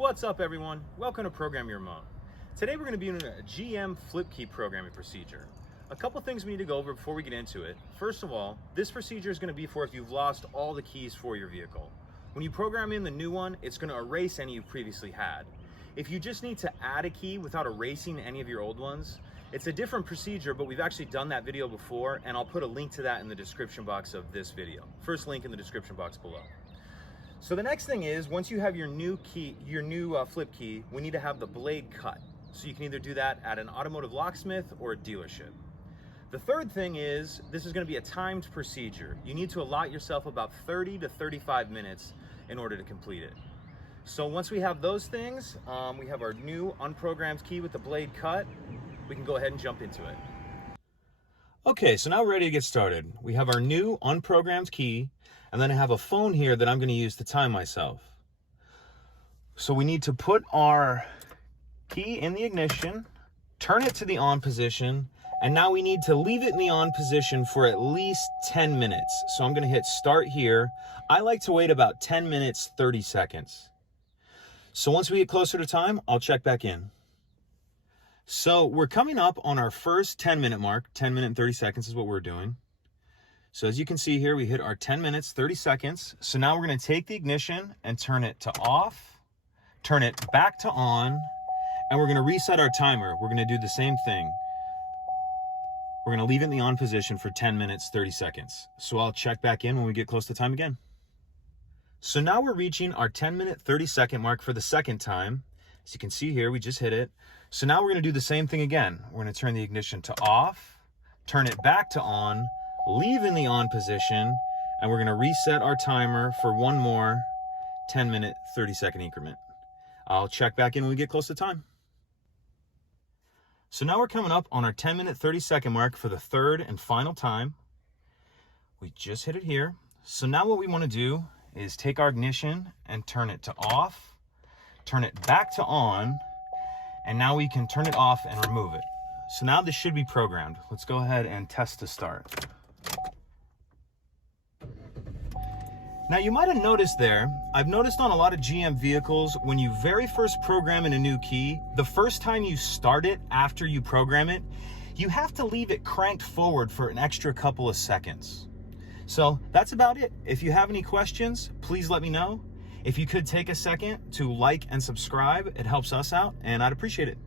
What's up, everyone? Welcome to Program Your Mom. Today we're going to be doing a GM flip key programming procedure. A couple things we need to go over before we get into it. First of all, this procedure is going to be for if you've lost all the keys for your vehicle. When you program in the new one, it's going to erase any you've previously had. If you just need to add a key without erasing any of your old ones, it's a different procedure, but we've actually done that video before, and I'll put a link to that in the description box of this video. First link in the description box below. So the next thing is, once you have your new key, flip key, we need to have the blade cut. So you can either do that at an automotive locksmith or a dealership. The third thing is, this is going to be a timed procedure. You need to allot yourself about 30 to 35 minutes in order to complete it. So once we have those things, we have our new unprogrammed key with the blade cut, we can go ahead and jump into it. Okay, so now we're ready to get started. We have our new unprogrammed key, and then I have a phone here that I'm going to use to time myself. So we need to put our key in the ignition, turn it to the on position, and now we need to leave it in the on position for at least 10 minutes. So I'm going to hit start here. I like to wait about 10 minutes, 30 seconds. So once we get closer to time, I'll check back in. So we're coming up on our first 10-minute mark. 10 minutes and 30 seconds is what we're doing. So as you can see here, we hit our 10 minutes, 30 seconds. So now we're going to take the ignition and turn it to off, turn it back to on, and we're going to reset our timer. We're going to do the same thing. We're going to leave it in the on position for 10 minutes, 30 seconds. So I'll check back in when we get close to time again. So now we're reaching our 10-minute, 30-second mark for the second time. As you can see here, we just hit it. So now we're going to do the same thing again. We're going to turn the ignition to off, turn it back to on, leave in the on position, and we're going to reset our timer for one more 10-minute, 30-second increment. I'll check back in when we get close to time. So now we're coming up on our 10-minute, 30-second mark for the third and final time. We just hit it here. So now what we want to do is take our ignition and turn it to off, turn it back to on, and now we can turn it off and remove it. So now this should be programmed. Let's go ahead and test to start. Now you might have noticed there, I've noticed on a lot of GM vehicles, when you very first program in a new key, the first time you start it after you program it, you have to leave it cranked forward for an extra couple of seconds. So that's about it. If you have any questions, please let me know. If you could take a second to like and subscribe, it helps us out and I'd appreciate it.